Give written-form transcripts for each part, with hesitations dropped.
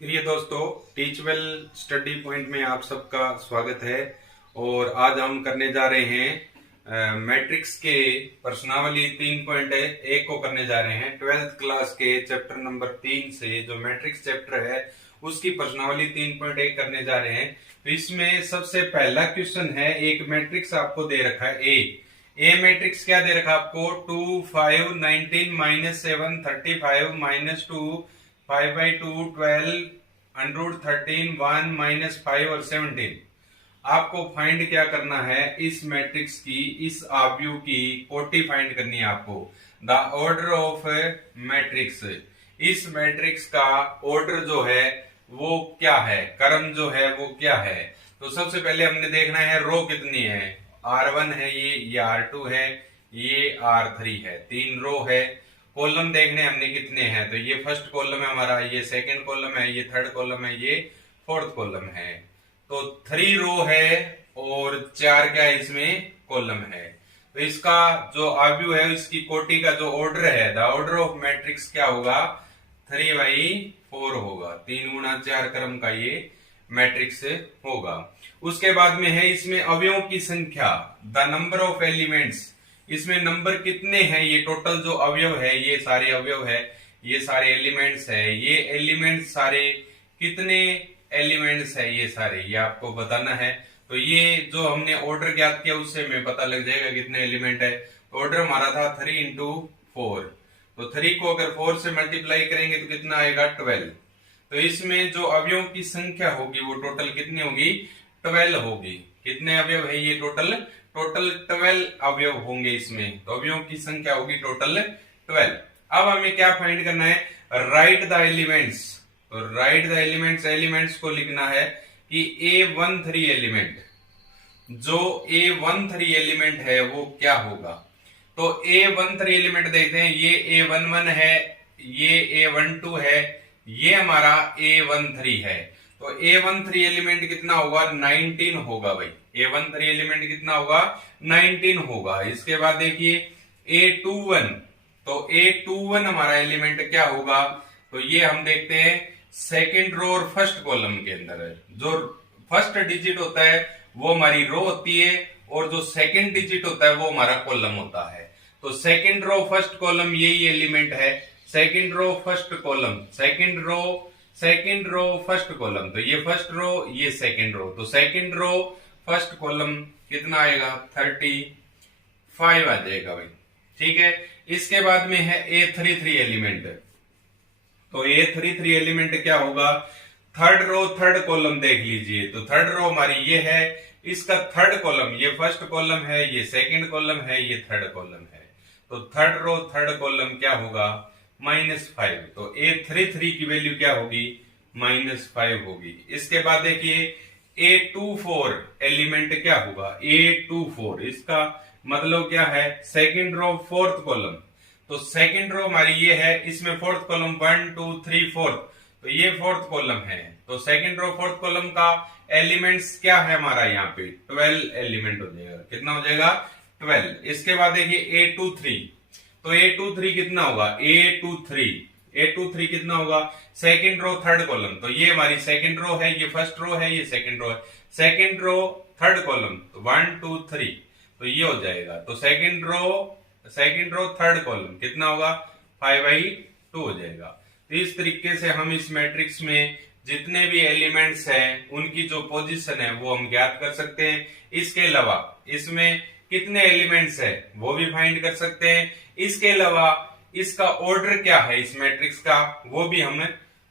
प्रिय दोस्तों, टीचवेल study point में आप सबका स्वागत है। और आज हम करने जा रहे हैं मैट्रिक्स के प्रश्नावली 3.1 को करने जा रहे हैं। 12th क्लास के चैप्टर नंबर 3 से जो मैट्रिक्स चैप्टर है उसकी प्रश्नावली 3.1 करने जा रहे हैं। तो इसमें सबसे पहला क्वेश्चन है, एक मैट्रिक्स आपको दे रखा है ए मैट्रिक्स क्या दे रखा है आपको, 2 5 19 -7 35 -2 5/2 12 √13 1 -5 और 17। आपको फाइंड क्या करना है, इस मैट्रिक्स की इस आव्यूह की कोटि फाइंड करनी है आपको। द ऑर्डर ऑफ मैट्रिक्स, इस मैट्रिक्स का ऑर्डर जो है वो क्या है, क्रम जो है वो क्या है। तो सबसे पहले हमने देखना है रो कितनी है। R1 है, ये R2 है, ये R3 है, 3 रो है। कॉलम देखने हमने कितने हैं, तो ये फर्स्ट कॉलम है हमारा, ये सेकंड कॉलम है, ये थर्ड कॉलम है, ये फोर्थ कॉलम है। तो 3 रो है और 4 क्या है इसमें कॉलम है। तो इसका जो आव्यूह है, इसकी कोटि का जो ऑर्डर है, द ऑर्डर ऑफ मैट्रिक्स क्या होगा, 3/4 होगा। 3 गुणा 4 क्रम का ये मैट्रिक्स होगा। उसके बाद में है इसमें अवयवों की संख्या, द नंबर ऑफ एलिमेंट्स, इसमें नंबर कितने हैं, ये टोटल जो अवयव है, ये सारे अवयव है, ये सारे एलिमेंट्स है, ये एलिमेंट्स सारे कितने एलिमेंट्स है, ये सारे ये आपको बताना है। तो ये जो हमने ऑर्डर ज्ञात किया उससे हमें पता लग जाएगा कितने एलिमेंट है। तो ऑर्डर हमारा था 3 × 4। तो 3 को अगर 4 से मल्टीप्लाई करेंगे तो कितना आएगा 12। तो इसमें जो अवयवों की संख्या होगी वो टोटल कितनी होगी, 12 होगी। कितने अवयव है ये, टोटल 12 अवयव होंगे इसमें। तो अवयवों की संख्या होगी टोटल 12। अब हमें क्या फाइंड करना है, राइट द एलिमेंट्स। तो राइट द एलिमेंट्स, एलिमेंट्स को लिखना है कि A13 एलिमेंट, जो A13 एलिमेंट है वो क्या होगा। तो A13 एलिमेंट देखते हैं, ये A11 है, ये A12 है, ये हमारा A13 है। तो A13 एलिमेंट कितना होगा, 19 होगा भाई। A13 एलिमेंट कितना होगा, 19 होगा। इसके बाद देखिए A21, तो A21 हमारा एलिमेंट क्या होगा, तो ये हम देखते हैं सेकेंड रो और फर्स्ट कॉलम के अंदर है। जो फर्स्ट डिजिट होता है वो हमारी रो होती है, और जो सेकेंड डिजिट होता है वो हमारा कॉलम होता है। तो सेकेंड रो फर्स्ट कॉलम यही एलिमेंट है, second row first column, second row first column. तो ये फर्स्ट रो, ये सेकेंड रो, तो सेकेंड रो फर्स्ट कॉलम कितना आएगा, 35 आ जाएगा भाई। ठीक है। इसके बाद में है A33 एलिमेंट। तो A33 एलिमेंट क्या होगा, थर्ड रो थर्ड कॉलम देख लीजिए। तो थर्ड रो हमारी ये है, इसका थर्ड कॉलम, ये फर्स्ट कॉलम है, ये सेकंड कॉलम है, ये थर्ड कॉलम है। तो थर्ड रो थर्ड कॉलम क्या होगा, -5। तो A33 की वैल्यू क्या होगी, -5 होगी। इसके बाद देखिए A24 एलिमेंट क्या होगा, A24 इसका मतलब क्या है, सेकंड रो फोर्थ कॉलम। तो सेकंड रो हमारी ये है, इसमें फोर्थ कॉलम 1 2 3 4, तो ये फोर्थ कॉलम है। तो सेकंड रो फोर्थ कॉलम का एलिमेंट्स क्या है हमारा, यहाँ पे 12 एलिमेंट हो जाएगा। कितना हो जाएगा, 12। इसके बाद देखिए A23, तो A23 कितना होगा, A23 कितना होगा, सेकंड रो थर्ड कॉलम। तो ये हमारी सेकंड रो है, ये फर्स्ट रो है, ये सेकंड रो है, सेकंड रो थर्ड कॉलम, तो 1 2 3, तो ये हो जाएगा। तो सेकंड रो थर्ड कॉलम कितना होगा, 5/2 हो जाएगा। तो इस तरीके से हम इस मैट्रिक्स में जितने भी एलिमेंट्स हैं उनकी जो पोजीशन है वो हम ज्ञात कर सकते हैं। इसके अलावा इसमें कितने एलिमेंट्स है वो भी फाइंड कर सकते हैं। इसके अलावा इसका ऑर्डर क्या है इस मैट्रिक्स का, वो भी हम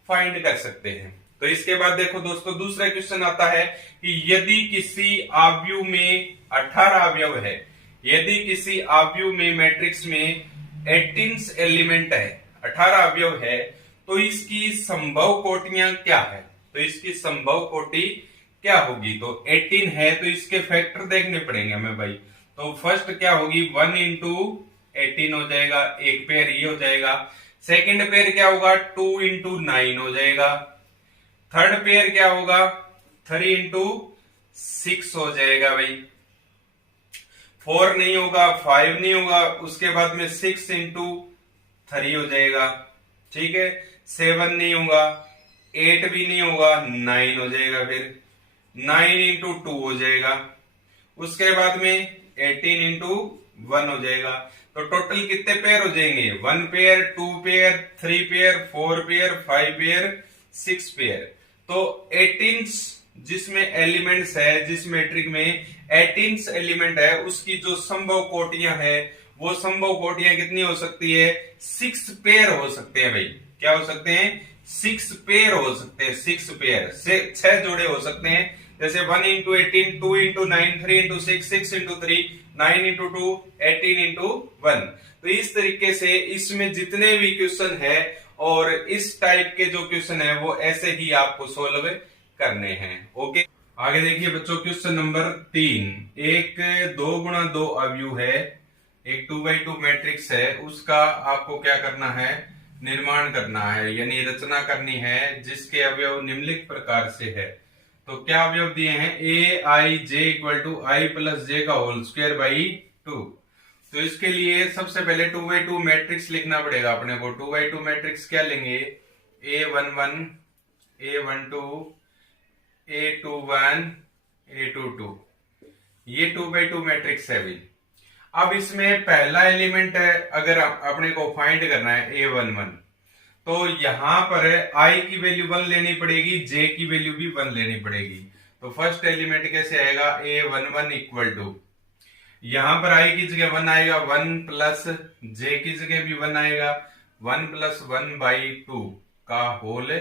फाइंड कर सकते हैं। तो इसके बाद देखो दोस्तों, दूसरा क्वेश्चन आता है कि यदि किसी आव्यूह में 18 अवयव है, यदि किसी आव्यूह में मैट्रिक्स में 18 एलिमेंट है, 18 अवयव है, तो इसकी संभव कोटियां क्या है। तो इसकी संभव कोटि क्या होगी, तो 18 है तो इसके फैक्टर देखने पड़ेंगे हमें भाई। तो फर्स्ट क्या होगी, 1 × 18 हो जाएगा, एक पेयर ये हो जाएगा। सेकंड पेयर क्या होगा, 2 × 9 हो जाएगा। थर्ड पेयर क्या होगा, 3 × 6 हो जाएगा भाई। 4 नहीं होगा, 5 नहीं होगा, उसके बाद में 6 × 3 हो जाएगा। ठीक है, 7 नहीं होगा, 8 भी नहीं होगा, 9 हो जाएगा, फिर 9 इंटू 2 हो जाएगा, उसके बाद में 18 इंटू 1 हो जाएगा। तो टोटल कितने पेयर हो जाएंगे? 1 pair, 2 pair, 3 pair, 4 pair, 5 pair, 6 pair. तो 18 जिसमें एलिमेंट्स है, जिस मैट्रिक में 18 एलिमेंट है, उसकी जो संभव कोटियां है, वो संभव कोटियां कितनी हो सकती है? 6 पेयर हो सकते हैं भाई। क्या हो सकते हैं? 6 पेयर हो सकते हैं, 6 पेयर से 6 जोड़े हो सकते हैं। जैसे 1 into 18, 2 into 9, 3 into 6, 6 into 3, 9 into 2, 18 into 1। तो इस तरीके से इसमें जितने भी क्वेश्चन है और इस टाइप के जो क्वेश्चन है वो ऐसे ही आपको सोल्व करने हैं। ओके, आगे देखिए बच्चों, क्वेश्चन नंबर 3। एक 2 गुणा 2 अवयव है, एक 2x2 मैट्रिक्स है, उसका आपको क्या करना है? निर्माण करना है, यानी रचना करनी है, जिसके अवयव निम्नलिखित प्रकार से है। तो क्या अवयव दिए हैं? ए आई J equal to I plus जे का होल स्क्वायर बाई 2। तो इसके लिए सबसे पहले 2x2 मैट्रिक्स लिखना पड़ेगा अपने को। 2x2 मैट्रिक्स क्या लेंगे? A11, A12, A21, A22, ये 2x2 मैट्रिक्स है भाई। अब इसमें पहला एलिमेंट है, अगर अपने को फाइंड करना है A11, तो यहां पर i की वैल्यू 1 लेनी पड़ेगी, j की वैल्यू भी 1 लेनी पड़ेगी। तो फर्स्ट एलिमेंट कैसे आएगा? A11 इक्वल टू, यहां पर i की जगह 1 आएगा, 1 प्लस j की जगह भी 1 आएगा, 1 प्लस 1 बाई 2 का होल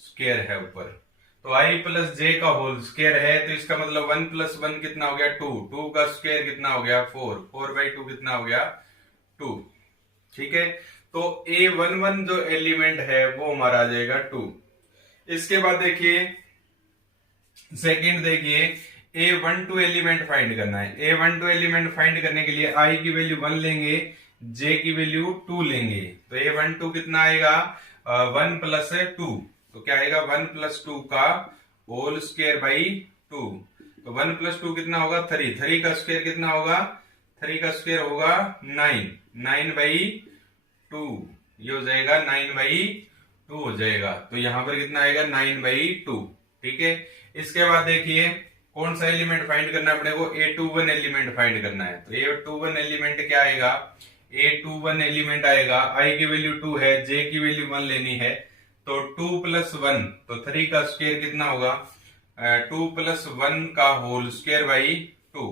स्क्वायर है ऊपर। तो i प्लस j का होल स्क्वायर है, तो इसका मतलब 1 प्लस 1 कितना हो गया? 2, 2 का स्क्वायर कितना हो गया? 4, 4 बाई 2 कितना हो गया? 2। ठीक है, तो A11 जो एलिमेंट है वो हमारा आ जाएगा 2। इसके बाद देखिए सेकंड, देखिए A12 एलिमेंट फाइंड करना है। A12 एलिमेंट फाइंड करने के लिए i की वैल्यू 1 लेंगे, j की वैल्यू 2 लेंगे। तो A12 कितना आएगा? 1 प्लस 2, तो क्या आएगा? 1 प्लस 2 का होल स्क्वायर बाई 2। तो 1 प्लस 2 कितना होगा? 3, 3 का स्क्वायर कितना होगा? 3 का स्क्वायर होगा 9, 9 बाई 2, ये हो जाएगा 9 बाई 2 हो जाएगा। तो यहां पर कितना आएगा? 9 बाई 2। ठीक है, इसके बाद देखिए कौन सा एलिमेंट फाइंड करना है अपने को? A21 एलिमेंट फाइंड करना है। तो A21 एलिमेंट क्या आएगा? A21 एलिमेंट आएगा, i की वैल्यू 2 है, j की वैल्यू 1 लेनी है, तो 2 प्लस 1, तो 3 का स्क्वायर कितना होगा? 2 प्लस 1 का होल स्क्वायर बाई 2।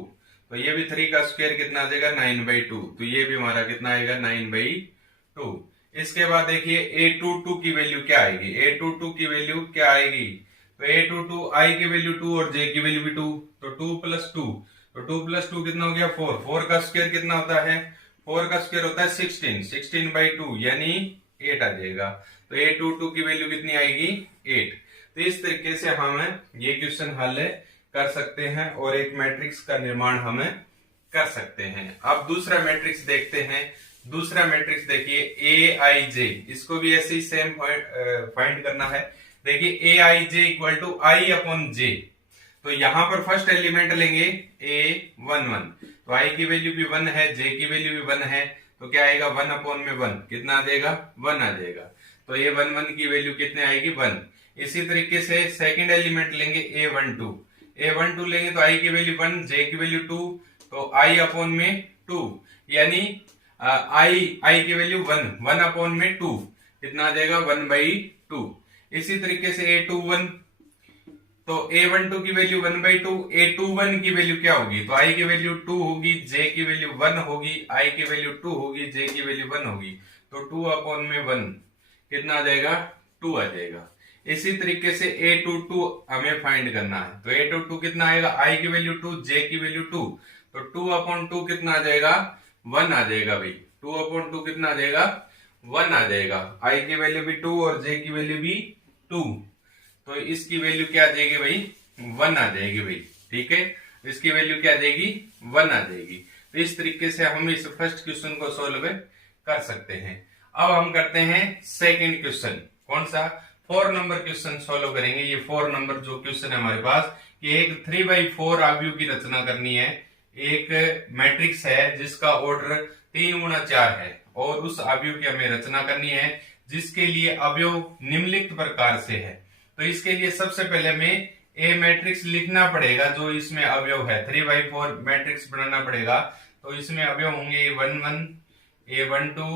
तो ये भी 3 का स्क्वायर कितना आ जाएगा? 9 बाई 2। तो ये भी हमारा कितना आएगा? 9 बाई 2। इसके बाद देखिए A22 की वैल्यू क्या आएगी? A22 की वैल्यू क्या आएगी? तो A22 i की वैल्यू 2 और j की वैल्यू भी 2, तो 2 प्लस 2, तो 2 प्लस 2 कितना हो गया? 4, 4 का स्क्वायर कितना होता है? 4 का स्क्वायर होता है 16, 16 बाई 2 यानी 8 आ जाएगा। तो A22 की वैल्यू कितनी आएगी? 8। तो इस तरीके से हम ये क्वेश्चन हल कर सकते हैं और एक मैट्रिक्स का निर्माण हम कर सकते हैं। अब दूसरा मैट्रिक्स देखते हैं। दूसरा मैट्रिक्स देखिए Aij, इसको भी ऐसे ही सेम फाइंड करना है। देखिए Aij equal to i upon j। तो यहां पर फर्स्ट एलिमेंट लेंगे A11, तो i की वैल्यू भी 1 है, j की वैल्यू भी 1 है, तो क्या आएगा? 1 अपॉन में 1 कितना आ जाएगा? 1 आ जाएगा। तो A11 की वैल्यू कितने आएगी? 1। इसी तरीके से सेकंड एलिमेंट लेंगे A12, A12 लेंगे तो i की वैल्यू 1, j की वैल्यू 2, तो i अपॉन में 2 यानी i की वैल्यू 1, 1 अपॉन में 2 कितना आ जाएगा? 1 बाई 2। इसी तरीके से A21, तो A12 की वैल्यू 1 बाई 2, A21 की वैल्यू क्या होगी? तो i की वैल्यू 2 होगी, j की वैल्यू 1 होगी, i की वैल्यू 2 होगी, j की वैल्यू 1 होगी, तो 2 अपॉन में 1 कितना आ जाएगा? 2 आ जाएगा। इसी तरीके से A22 हमें फाइंड करना है। तो A22 कितना आएगा? i की वैल्यू 2, j की वैल्यू 2, तो 2 अपॉन 2 कितना आ जाएगा? 1 आ जाएगा भाई। 2 अपॉन 2 कितना आ जाएगा? 1 आ जाएगा। i की वैल्यू भी 2 और j की वैल्यू भी 2, तो इसकी वैल्यू क्या आ जाएगी भाई? 1 आ जाएगी भाई। ठीक है, इसकी वैल्यू क्या आ जाएगी? 1 आ जाएगी। तो इस तरीके से हम इस फर्स्ट क्वेश्चन को सोल्व कर सकते हैं। अब हम करते हैं सेकंड क्वेश्चन। कौन सा? 4 नंबर क्वेश्चन सोल्व करेंगे। ये 4 नंबर जो क्वेश्चन है हमारे पास, ये एक 3/4 अवयव की रचना करनी है। एक मैट्रिक्स है जिसका ऑर्डर 3 गुणा 4 है और उस अवयव की हमें रचना करनी है जिसके लिए अवयव निम्नलिखित प्रकार से है। तो इसके लिए सबसे पहले हमें ए मैट्रिक्स लिखना पड़ेगा, जो इसमें अवयव है 3/4 मैट्रिक्स बनाना पड़ेगा। तो इसमें अवयव होंगे A11, A12,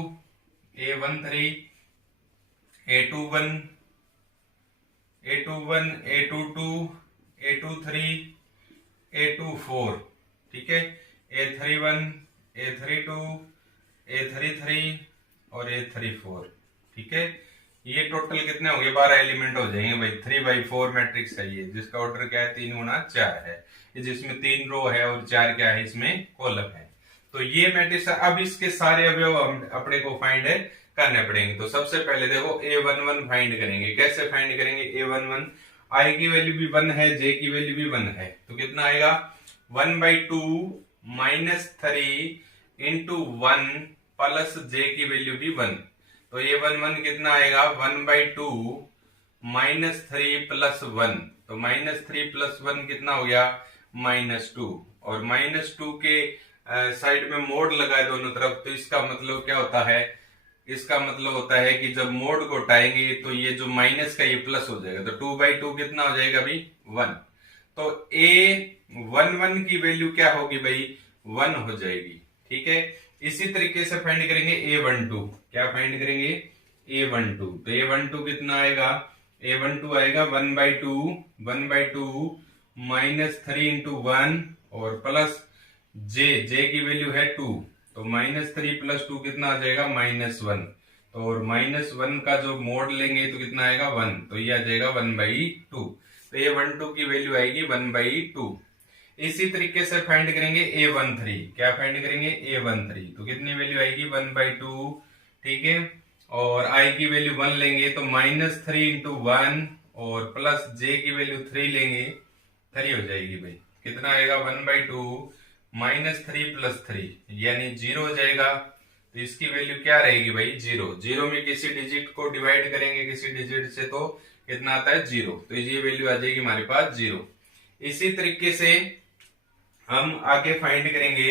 A13, A21, A21, A22, A23, A24, ठीक है, A31, A32, A33 और A34, ठीक है। ये टोटल कितने हो गए, 12 एलिमेंट हो जाएंगे भाई। 3/4 मैट्रिक्स है ये, जिसका ऑर्डर क्या है 3 गुना 4 है, जिसमें 3 रो है और 4 क्या है इसमें कॉलम है। तो ये मैट्रिक्स है। अब इसके सारे अवयव अपने को फाइंड करने पड़ेंगे। तो सबसे पहले देखो A11 फाइंड करेंगे। कैसे फाइंड करेंगे A11? आई की वैल्यू भी 1 है, जे की वैल्यू भी 1 है, तो कितना आएगा 1/2 -3 इंटू 1 प्लस जे की वैल्यू भी 1। तो A11 कितना आएगा 1/2 -3 प्लस 1। तो -3 प्लस 1 कितना हो गया -2। और -2 के साइड में मोड लगा है दोनों तरफ। तो इसका मतलब क्या होता है, इसका मतलब होता है कि जब मोड को हटाएंगे तो ये जो माइनस का ये प्लस हो जाएगा। तो 2/2 कितना हो जाएगा भाई 1। तो A11 की वैल्यू क्या होगी भाई 1 हो जाएगी, ठीक है। इसी तरीके से फाइंड करेंगे A12। क्या फाइंड करेंगे A12? तो A12 कितना आएगा, A12 आएगा 1/2 -3 इंटू 1 और प्लस जे की वैल्यू है 2। तो -3 प्लस 2 कितना आ जाएगा -1। तो और -1 का जो मोड लेंगे तो कितना आएगा 1। तो ये आ जाएगा 1/2। तो A12 की वैल्यू आएगी 1/2। इसी तरीके से फाइंड करेंगे A13। क्या फाइंड करेंगे A13? तो कितनी वैल्यू आएगी 1/2, ठीक है। और I की वैल्यू 1 लेंगे तो -3 इंटू 1 और प्लस J की वैल्यू 3 लेंगे, 3 हो जाएगी भाई। कितना आएगा 1/2 -3 प्लस 3 यानी 0 हो जाएगा। तो इसकी वैल्यू क्या रहेगी भाई 0। 0 में किसी डिजिट को डिवाइड करेंगे किसी डिजिट से तो कितना आता है 0। तो ये वैल्यू आ जाएगी हमारे पास 0। इसी तरीके से हम आगे फाइंड करेंगे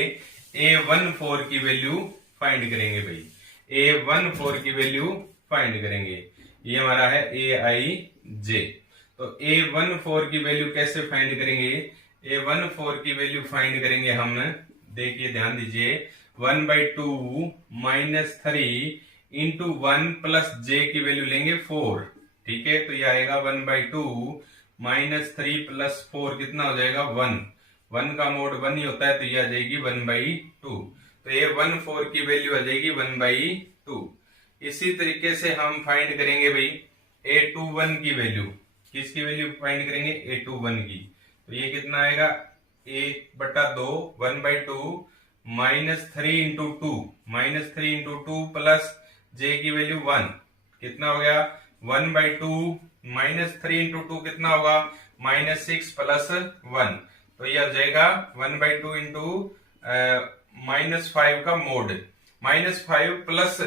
A14 की वैल्यू फाइंड करेंगे भाई। A14 की वैल्यू फाइंड करेंगे। ये हमारा है AIJ। तो A14 की वैल्यू कैसे फाइंड करेंगे? A14 की वैल्यू फाइंड करेंगे हम, देखिए ध्यान दीजिए, 1/2 -3 इंटू 1 प्लस J की वैल्यू लेंगे 4, ठीक है। तो ये आएगा 1/2 -3 प्लस 4 कितना हो जाएगा 1। 1 का मोड 1 ही होता है, तो ये आ जाएगी 1/2। तो A14 की वैल्यू आ जाएगी 1/2। इसी तरीके से हम फाइंड करेंगे भाई A21 की वैल्यू। किसकी वैल्यू फाइंड करेंगे A21 की। तो ये कितना आएगा 1/2 1/2 -3 इंटू 2 प्लस J की वैल्यू 1 कितना हो गया 1/2 -3 इंटू 2 कितना होगा -6 प्लस 1। तो ये आ जाएगा 1/2 इंटू -5 का मोड, -5 प्लस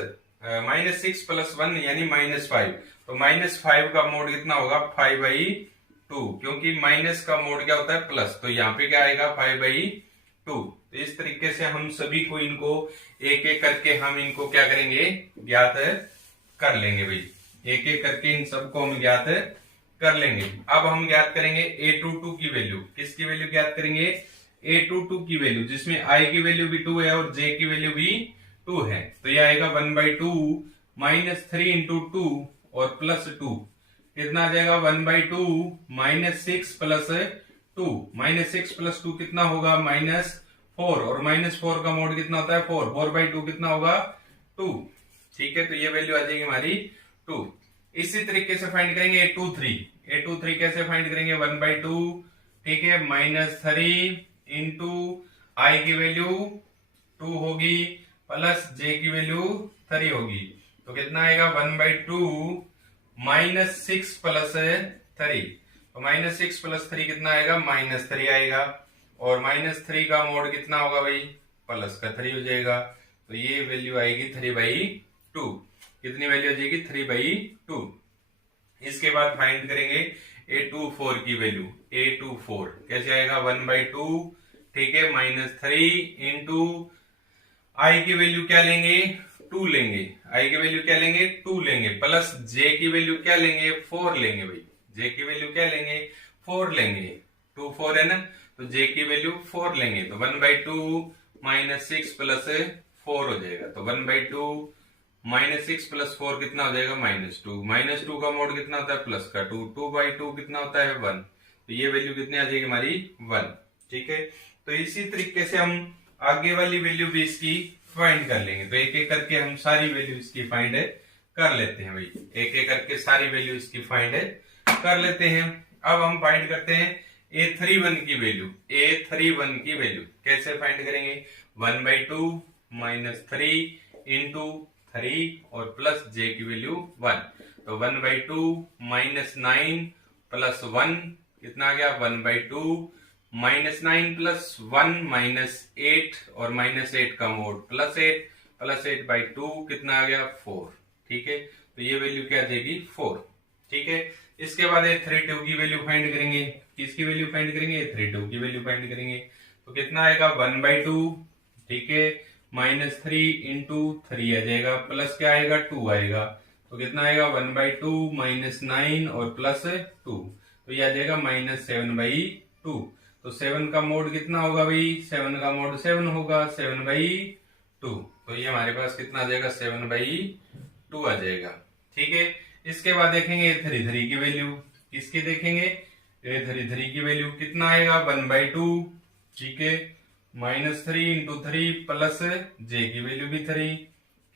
-6 प्लस 1 यानी -5। तो -5 का मोड कितना होगा 5/2, क्योंकि माइनस का मोड क्या होता है प्लस। तो यहाँ पे क्या आएगा 5/2। तो इस तरीके से हम सभी को इनको एक एक करके हम इनको क्या करेंगे ज्ञात कर लेंगे भाई। एक एक करके इन सबको हम ज्ञात कर लेंगे। अब हम ज्ञात करेंगे A22 की वैल्यू। किसकी वैल्यू ज्ञात करेंगे A22 की वैल्यू, जिसमें I की वैल्यू भी 2 है और J की वैल्यू भी 2 है। तो यह आएगा 1/2 -3 इंटू 2 और प्लस 2 कितना आ जाएगा 1/2 -6 प्लस 2। -6 प्लस 2 कितना होगा -4 और -4 का मोड कितना होता है 4। 4/2 कितना होगा 2, ठीक है। तो ये वैल्यू आ जाएगी हमारी 2। इसी तरीके से फाइंड करेंगे A23 कैसे फाइंड करेंगे 1/2, ठीक है, -3 इंटू I की वैल्यू 2 होगी प्लस J की वैल्यू 3 होगी। तो कितना आएगा 1/2 -6 प्लस 3। तो -6 प्लस 3 कितना आएगा -3 आएगा। और -3 का मोड कितना होगा भाई प्लस का 3 हो जाएगा। तो ये वैल्यू आएगी 3/2। कितनी वैल्यू आ जाएगी 3/2। इसके बाद फाइंड करेंगे A24 की वैल्यू। A24 कैसे आएगा 1/2, ठीक है, -3 इंटू I की वैल्यू क्या लेंगे 2 लेंगे। I की वैल्यू क्या लेंगे 2 लेंगे प्लस J की वैल्यू क्या लेंगे 4 लेंगे भाई। जे की वैल्यू क्या लेंगे, 4 लेंगे, 2 4 है ना, तो जे की वैल्यू 4 लेंगे, तो 1/2 माइनस 6 प्लस 4 हो जाएगा। तो 1/2 माइनस 6 प्लस 4 कितना हो जाएगा, -2। -2 का मोड कितना होता है, प्लस का 2, 2/2 कितना होता है, 1। तो ये वैल्यू कितनी आ जाएगी हमारी, 1। ठीक है, तो इसी तरीके से हम आगे वाली वैल्यू भी इसकी फाइंड कर लेंगे। तो एक एक करके हम सारी वैल्यू इसकी फाइंड कर लेते हैं भाई, एक एक करके सारी वैल्यू इसकी फाइंड कर लेते हैं। अब हम फाइंड करते हैं A31 की वैल्यू। A31 की वैल्यू कैसे फाइंड करेंगे, 1/2 माइनस 3 इंटू 3 और प्लस जे की वैल्यू 1। तो 1/2 माइनस 9 प्लस 1 कितना आ गया, 1/2 माइनस 9 प्लस 1 -8 और -8 का मोड +8 प्लस 8/2 कितना आ गया, 4। ठीक है, तो ये वैल्यू क्या आ जाएगी, 4। ठीक है, इसके बाद A32 की वैल्यू फाइंड करेंगे। किसकी वैल्यू फाइंड करेंगे, A32 की वैल्यू फाइंड करेंगे। तो कितना आएगा, 1/2, ठीक है, -3 इंटू 3 आ जाएगा, प्लस क्या आएगा, 2 आएगा। तो कितना आएगा, 1/2 माइनस 9 और प्लस 2, तो ये आ जाएगा -7/2। तो 7 का मोड कितना होगा भाई, 7 का मोड 7 होगा, 7/2। तो ये हमारे पास कितना आ जाएगा, 7/2 आ जाएगा। ठीक है, इसके बाद देखेंगे A33 की वैल्यू। किसकी देखेंगे, A33 की वैल्यू कितना आएगा, 1/2, ठीक है, -3 इंटू 3 प्लस जे की वैल्यू भी 3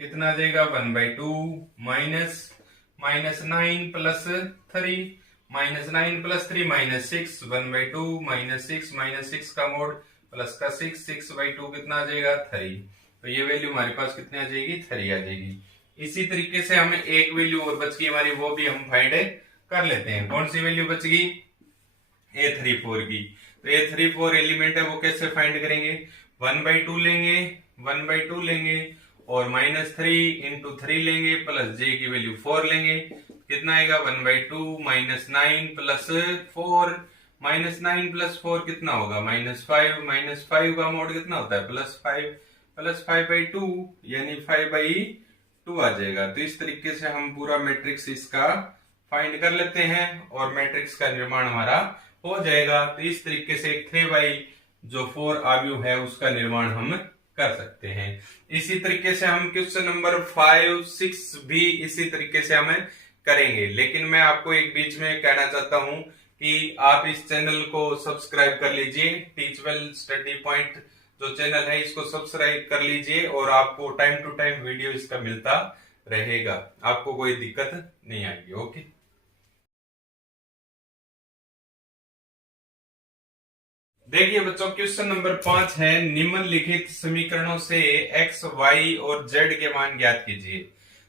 कितना आ जाएगा, 1/2 -9 प्लस 3 -9 प्लस 3 -6 1/2 -6 का मोड प्लस का 6/2 कितना आ जाएगा, 3। तो ये वैल्यू हमारे पास कितनी आ जाएगी, 3 आ जाएगी। इसी तरीके से हमें एक वैल्यू और बच गई हमारी, वो भी हम फाइंड कर लेते हैं। कौन सी वैल्यू बच गई, A34 की। तो A34 एलिमेंट है, वो कैसे फाइंड करेंगे, 1/2 लेंगे, 1/2 लेंगे और -3 इंटू 3 लेंगे प्लस जे की वैल्यू 4 लेंगे। कितना आएगा, 1/2 -9 प्लस 4 -9 प्लस 4 कितना होगा, -5 -5 का मोड कितना होता है, +5 प्लस 5/2 यानी 5/2 आ जाएगा। तो इस तरीके से हम पूरा मैट्रिक्स इसका फाइंड कर लेते हैं और मैट्रिक्स का निर्माण हमारा हो जाएगा। तो इस तरीके से एक 3/4 आव्यूह है उसका निर्माण हम कर सकते हैं। इसी तरीके से हम क्वेश्चन नंबर 5 6 भी इसी तरीके से हमें करेंगे। लेकिन मैं आपको एक बीच में कहना चाहता हूं कि आप इस चैनल को सब्सक्राइब कर लीजिए, टीच वेल स्टडी पॉइंट जो चैनल है इसको सब्सक्राइब कर लीजिए और आपको टाइम टू टाइम वीडियो इसका मिलता रहेगा, आपको कोई दिक्कत नहीं आएगी। ओके, देखिए बच्चों, क्वेश्चन नंबर 5 है, निम्नलिखित समीकरणों से x, y और z के मान ज्ञात कीजिए।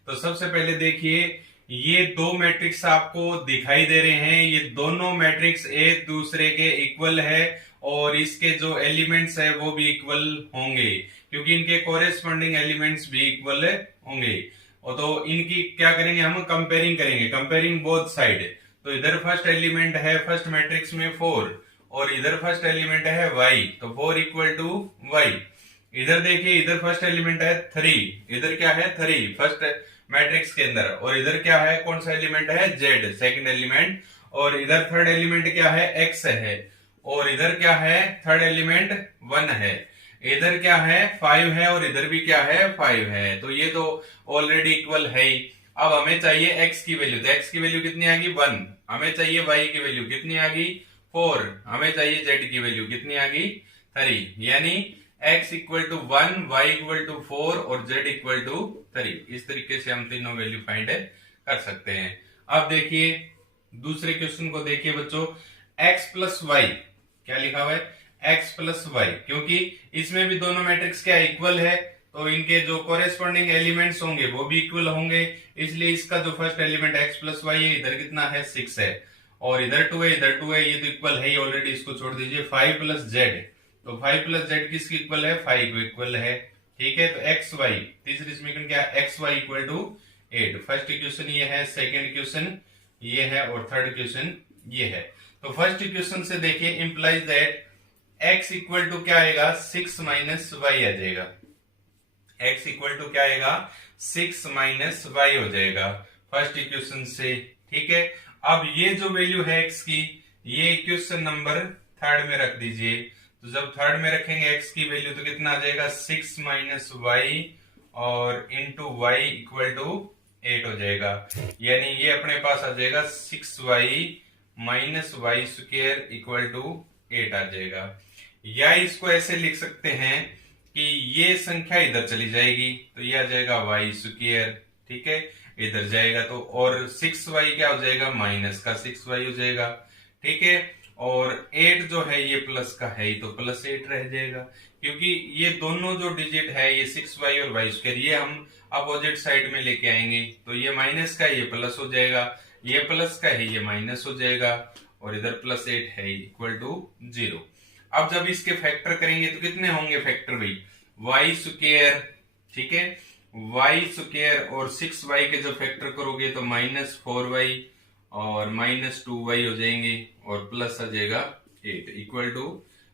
तो सबसे पहले देखिए, ये दो मैट्रिक्स आपको दिखाई दे रहे हैं, ये दोनों मैट्रिक्स एक दूसरे के इक्वल है और इसके जो एलिमेंट्स है वो भी इक्वल होंगे क्योंकि इनके कोरेस्पॉन्डिंग एलिमेंट्स भी इक्वल होंगे। और तो इनकी क्या करेंगे, हम कंपेयरिंग करेंगे, कंपेयरिंग बोथ साइड। तो इधर फर्स्ट एलिमेंट है फर्स्ट मैट्रिक्स में 4 और इधर फर्स्ट एलिमेंट है y, तो 4 इक्वल टू y। इधर देखिए, इधर फर्स्ट एलिमेंट है 3, इधर क्या है 3 फर्स्ट मैट्रिक्स के अंदर, और इधर क्या है, कौन सा एलिमेंट है, z सेकंड एलिमेंट, और इधर थर्ड एलिमेंट क्या है, x है, और इधर क्या है, थर्ड एलिमेंट 1 है, इधर क्या है 5 है और इधर भी क्या है 5 है। तो ये तो ऑलरेडी इक्वल है ही। अब हमें चाहिए x की वैल्यू, तो x की वैल्यू कितनी आ गई 1, हमें चाहिए y की वैल्यू कितनी आ गई 4, हमें चाहिए z की वैल्यू कितनी आ गई 3, यानी x equal to 1, y equal to 4 और z इक्वल टू 3। इस तरीके से हम तीनों वैल्यू फाइंड कर सकते हैं। अब देखिए दूसरे क्वेश्चन को देखिए बच्चों, x प्लस वाई, क्या लिखा हुआ है x प्लस वाई, क्योंकि इसमें भी दोनों मैट्रिक्स क्या इक्वल है, तो इनके जो कोरेस्पॉन्डिंग एलिमेंट्स होंगे वो भी इक्वल होंगे, इसलिए इसका जो first element x plus y है, इधर कितना है 6 है और इधर 2 है, इधर 2 है, ये तो इक्वल है ही ऑलरेडी, इसको छोड़ दीजिए। 5 प्लस जेड, तो 5 प्लस जेड किसकी इक्वल है, 5 को इक्वल है। ठीक है, तो एक्स वाई, तीसरी समीकरण क्या है, x y equal to 8। First equation ये है, सेकेंड इक्वेशन ये है और थर्ड इक्वेशन ये है। तो फर्स्ट इक्वेशन से देखिए, implies that x equal to क्या आएगा 6 माइनस वाई आ जाएगा, x इक्वल टू क्या आएगा 6 माइनस वाई हो जाएगा फर्स्ट इक्वेशन से। ठीक है, अब ये जो वैल्यू है x की, ये क्वेश्चन नंबर 3 में रख दीजिए। तो जब 3 में रखेंगे x की वैल्यू तो कितना आ जाएगा 6 माइनस वाई और इंटू वाई इक्वल टू 8 हो जाएगा। यानी ये अपने पास आ जाएगा 6y minus y square equal to 8 आ जाएगा। या इसको ऐसे लिख सकते हैं कि ये संख्या इधर चली जाएगी तो ये आ जाएगा वाई स्क्वेयर, ठीक है, इधर जाएगा तो, और 6y क्या हो जाएगा माइनस का 6y हो जाएगा, ठीक है, और 8 जो है ये प्लस का है ही तो प्लस 8 रह जाएगा, क्योंकि ये दोनों जो डिजिट है ये 6y और वाई स्क्वायर ये हम अपोजिट साइड में लेके आएंगे तो ये माइनस का ये प्लस हो जाएगा, ये प्लस का है ये माइनस हो जाएगा, और इधर प्लस 8 है इक्वल टू 0। अब जब इसके फैक्टर करेंगे तो कितने होंगे फैक्टर भाई, वाई स्क्वायर, ठीक है, वाई स्क्वायर और 6y के जब फैक्टर करोगे तो माइनस 4y और माइनस 2y हो जाएंगे और प्लस आ जाएगा 8 इक्वल टू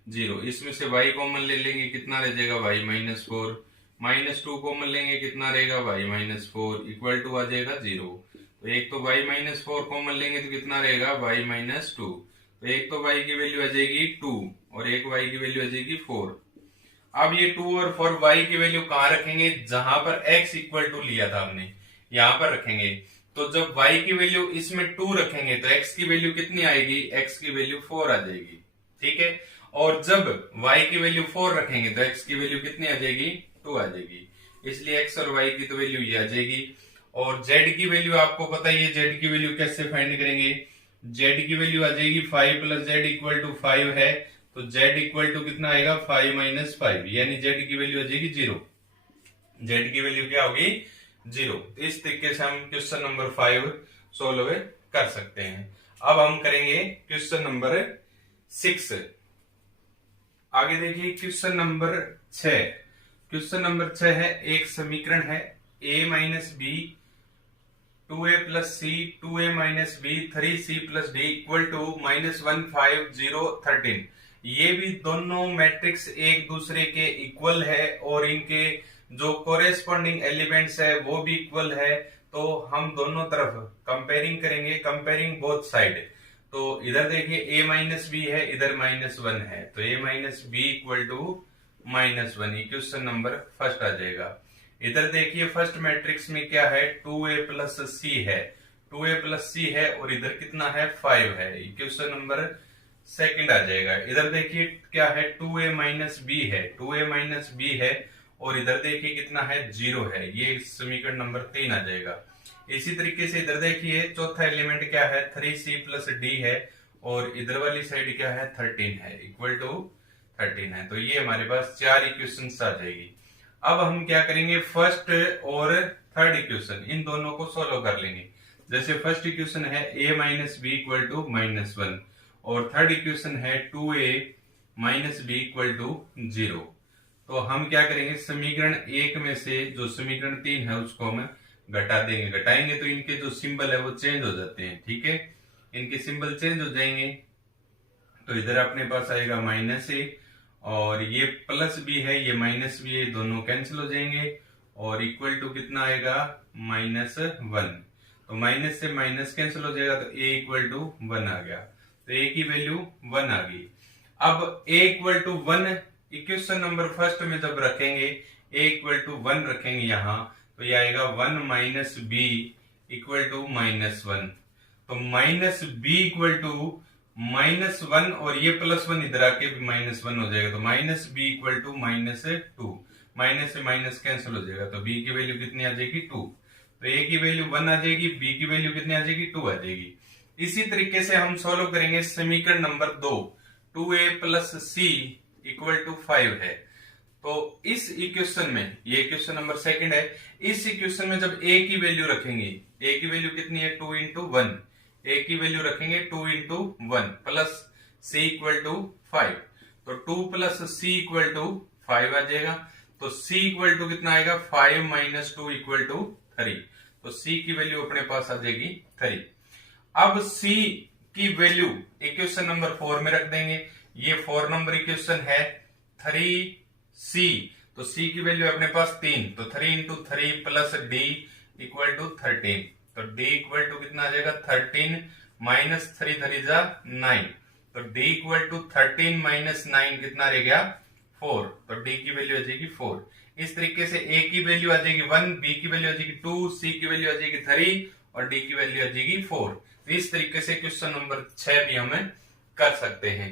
0। इसमें से y कॉमन ले लेंगे कितना रह जाएगा y माइनस 4, माइनस 2 कॉमन लेंगे कितना रहेगा y माइनस 4 इक्वल टू आ जाएगा 0। तो एक तो y माइनस 4 कॉमन लेंगे तो कितना रहेगा y माइनस 2, तो एक तो y की वैल्यू आ जाएगी 2 और एक y की वैल्यू आ जाएगी 4। अब ये 2 और 4 y की वैल्यू कहाँ रखेंगे, जहां पर x इक्वल टू लिया था हमने यहां पर रखेंगे। तो जब y की वैल्यू इसमें 2 रखेंगे तो x की वैल्यू कितनी आएगी, x की वैल्यू 4 आ जाएगी, ठीक है, और जब y की वैल्यू 4 रखेंगे तो x की वैल्यू कितनी आ जाएगी 2 आ जाएगी, इसलिए x और y की तो वैल्यू ये आ जाएगी। और z की वैल्यू आपको पता ही है, z की वैल्यू कैसे फाइंड करेंगे, z की वैल्यू आ जाएगी 5 प्लस z इक्वल टू 5 है तो z इक्वल टू कितना आएगा 5 माइनस 5, यानी z की वैल्यू आ जाएगी 0, z की वैल्यू क्या होगी 0। तो इस तरीके से हम क्वेश्चन नंबर 5 सोल्व कर सकते हैं। अब हम करेंगे क्वेश्चन नंबर 6। आगे देखिए क्वेश्चन नंबर 6। क्वेश्चन नंबर 6 है, एक समीकरण है a minus b 2a plus c 2a minus b 3c plus d equal to minus 1 5 0 13। ये भी दोनों मैट्रिक्स एक दूसरे के इक्वल है और इनके जो कोरेस्पॉन्डिंग एलिमेंट्स है वो भी इक्वल है, तो हम दोनों तरफ कंपेयरिंग करेंगे, कंपेयरिंग बोथ साइड। तो इधर देखिए a माइनस बी है, इधर माइनस 1 है, तो a minus B equal to minus 1, question number first आ जाएगा। इधर देखिए फर्स्ट मैट्रिक्स में क्या है 2a प्लस सी है, 2a प्लस सी है और इधर कितना है 5 है, क्वेश्चन नंबर सेकंड आ जाएगा। इधर देखिए क्या है 2a माइनस बी है, 2a माइनस बी है और इधर देखिए कितना है 0 है, ये समीकरण नंबर 3 आ जाएगा। इसी तरीके से इधर देखिए चौथा एलिमेंट क्या है 3c प्लस डी है और इधर वाली साइड क्या है 13 है इक्वल टू 13 है, तो ये हमारे पास 4 इक्वेशन आ जाएगी। अब हम क्या करेंगे, फर्स्ट और थर्ड इक्वेशन इन दोनों को सोल्व कर लेंगे। जैसे फर्स्ट इक्वेशन है a minus B equal to minus 1 और थर्ड इक्वेशन है 2a minus B equal to 0। तो हम क्या करेंगे, समीकरण 1 में से जो समीकरण 3 है उसको हम घटा देंगे, घटाएंगे तो इनके जो सिंबल है वो चेंज हो जाते हैं, ठीक है, इनके सिंबल चेंज हो जाएंगे। तो इधर अपने पास आएगा माइनस a और ये प्लस बी है, ये माइनस बी है, दोनों कैंसिल हो जाएंगे और इक्वल टू कितना आएगा माइनस 1। तो माइनस से माइनस कैंसिल हो जाएगा तो a इक्वल टू 1 आ गया, तो a की वैल्यू 1 आ गई। अब a equal to 1 equation number first में जब रखेंगे a इक्वल टू 1 रखेंगे यहाँ तो ये आएगा 1 minus B equal to minus 1। तो minus B equal to minus 1 और ये प्लस 1 इधर आके भी माइनस 1 हो जाएगा, तो minus B equal to minus 2, minus से माइनस कैंसिल हो जाएगा तो b की वैल्यू कितनी आ जाएगी 2। तो a की वैल्यू 1 आ जाएगी, b की वैल्यू कितनी आ जाएगी 2 आ जाएगी। इसी तरीके से हम सोल्व करेंगे समीकरण number 2, 2a plus c equal to 5 है। तो इस इक्वेशन में, ये इक्वेशन नंबर सेकंड है, इस इक्वेशन में जब a की वैल्यू रखेंगे, a की वैल्यू कितनी है 2 इंटू 1, a की वैल्यू रखेंगे 2 into 1 plus c equal to 5, तो 2 प्लस c इक्वल टू 5 आ जाएगा। तो c इक्वल टू कितना आएगा 5 माइनस 2 इक्वल टू 3, तो c की वैल्यू अपने पास आ जाएगी 3। अब c की वैल्यू इक्वेशन नंबर 4 में रख देंगे, ये 4 नंबर इक्वेशन है 3c, तो c की वैल्यू अपने पास 3, तो 3 into 3 plus d equal to 13, तो d इक्वल टू कितना आ जाएगा 13 -3 3 जा 9, तो d इक्वल टू 13 माइनस 9 कितना रह गया 4, तो d की वैल्यू आ जाएगी 4। इस तरीके से a की वैल्यू आ जाएगी 1, b की वैल्यू आ जाएगी 2, c की वैल्यू आ जाएगी 3 और d की वैल्यू आ जाएगी 4। तो इस तरीके से क्वेश्चन नंबर 6 भी हमें कर सकते हैं।